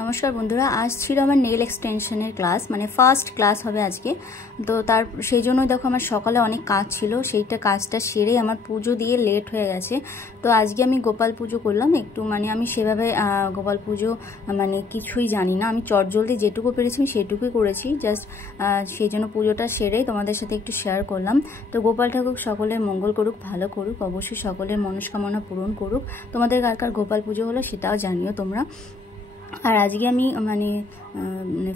নমস্কার বন্ধুরা, আজ ছিল আমার নেল এক্সটেনশনের ক্লাস, মানে ফার্স্ট ক্লাস হবে আজকে। তো সেই জন্যই দেখো আমার সকালে অনেক কাজ ছিল, কাজটা সেরে আমার পুজো দিয়ে লেট হয়ে গেছে। তো আজকে আমি গোপাল পুজো করলাম একটু, মানে আমি সেভাবে গোপাল পুজো মানে কিছুই জানি না, আমি চটজলদি যেটুকু পেরেছি সেটুকুই করেছি জাস্ট। সেই জন্য পুজোটা সেরেই তোমাদের সাথে একটু শেয়ার করলাম। তো গোপাল ঠাকুর সকলের মঙ্গল করুক, ভালো করুক, অবশ্যই সকলের মনস্কামনা পূরণ করুক। তোমাদের কার কার গোপাল পুজো হলো সেটাও জানিও তোমরা। আর আজকে আমি মানে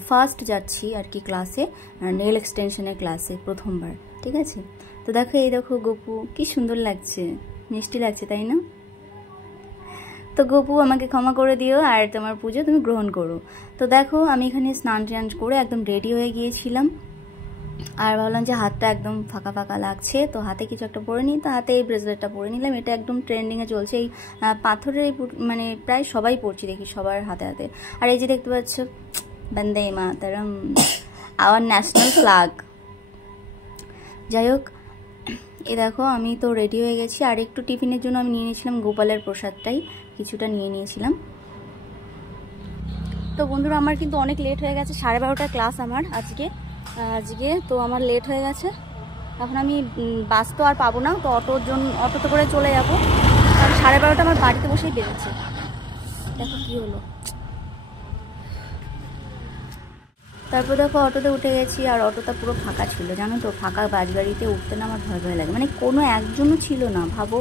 ফার্স্ট যাচ্ছি আর কি ক্লাসে, নেল এক্সটেনশনের ক্লাসে প্রথমবার, ঠিক আছে। তো দেখো, এই দেখো গপু কি সুন্দর লাগছে, মিষ্টি লাগছে তাই না? তো গপু আমাকে ক্ষমা করে দিও আর তোমার পুজো তুমি গ্রহণ করো। তো দেখো আমি এখানে স্নান টান করে একদম রেডি হয়ে গিয়েছিলাম, আর ভাবলাম যে হাতটা একদম ফাঁকা ফাঁকা লাগছে, তো হাতে কিছু একটা পরে নিই। তো হাতে এই ব্রেসলেটটা পরে নিলাম, এটা একদম ট্রেন্ডিংয়ে চলছে। এই পাথরের মানে প্রায় সবাই পরছি দেখি, সবার হাতে হাতে। আর এই যে দেখতে পাচ্ছ বন্দে মাতরম, আওয়ার ন্যাশনাল ফ্ল্যাগ। যাই হোক, এই দেখো আমি তো রেডি হয়ে গেছি। আর একটু টিফিনের জন্য আমি নিয়ে নিয়েছিলাম গোপালের প্রসাদটাই কিছুটা নিয়ে নিয়েছিলাম। তো বন্ধুরা, আমার কিন্তু অনেক লেট হয়ে গেছে, 12:30টার ক্লাস আমার আজকে। তো আমার লেট হয়ে গেছে। এখন আমি বাস তো আর পাবো না, তো অটোতে করে চলে যাবো। কারণ 12:30টা আমার বাড়িতে বসেই বেরোচ্ছে। দেখো কি হলো। তারপর দেখো অটোতে উঠে গেছি, আর অটোটা পুরো ফাঁকা ছিল, জানো তো। ফাঁকা বাসগাড়িতে উঠতে না আমার ভয় ভয় লাগে, মানে কোনো একজনও ছিল না, ভাবো।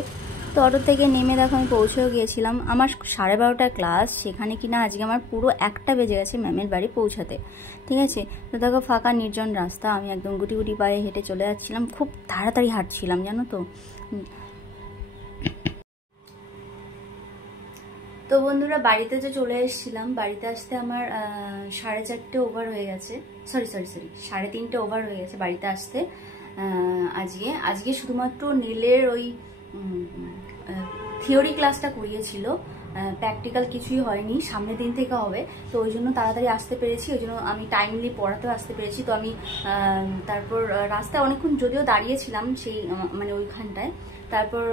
তো অটো থেকে নেমে দেখো আমি পৌঁছেও গিয়েছিলাম। আমার 12:30টার ক্লাস, সেখানে কিনা আজকে আমার পুরো 1টা বেজে গেছে ম্যামের বাড়ি পৌঁছাতে, ঠিক আছে। তো দেখো ফাঁকা নির্জন রাস্তা, আমি একদম গুটি গুটি পায়ে হেঁটে চলে যাচ্ছিলাম, খুব তাড়াতাড়ি হাঁটছিলাম জানো তো। তো বন্ধুরা, বাড়িতে যে চলে এসেছিলাম, বাড়িতে আসতে আমার 4:30 ওভার হয়ে গেছে, সরি 3:30 ওভার হয়ে গেছে বাড়িতে আসতে। আজকে শুধুমাত্র নীলের ওই থিওরি ক্লাসটা করিয়েছিল, প্র্যাকটিক্যাল কিছুই হয়নি, সামনের দিন থেকে হবে। তো ওই জন্য তাড়াতাড়ি আসতে পেরেছি, ওই জন্য আমি টাইমলি পড়াতেও আসতে পেরেছি। তো আমি তারপর রাস্তায় অনেকক্ষণ যদিও দাঁড়িয়েছিলাম সেই মানে ওইখানটায়, তারপর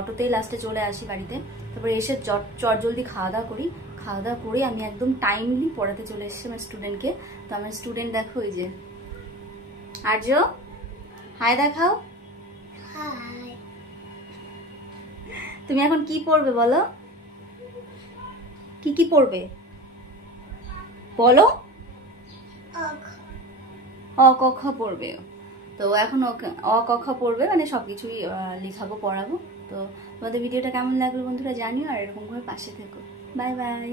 অটোতেই লাস্টে চলে আসি বাড়িতে। তারপরে এসে চটজলদি খাওয়া দাওয়া করে আমি একদম টাইমলি পড়াতে চলে এসেছি আমার স্টুডেন্টকে। তো আমার স্টুডেন্ট দেখো, ওই যে আর্য, হাই দেখাও। হাই। তুমি এখন কি পড়বে বলো, কি পড়বে বলো? অ ক খ পড়বে। তো এখন অ ক খ পড়বে, মানে সবকিছুই লেখাবো, পড়াবো। তো তোমাদের ভিডিওটা কেমন লাগলো বন্ধুরা জানিও, আর এরকম করে পাশে থেকো। Bye bye.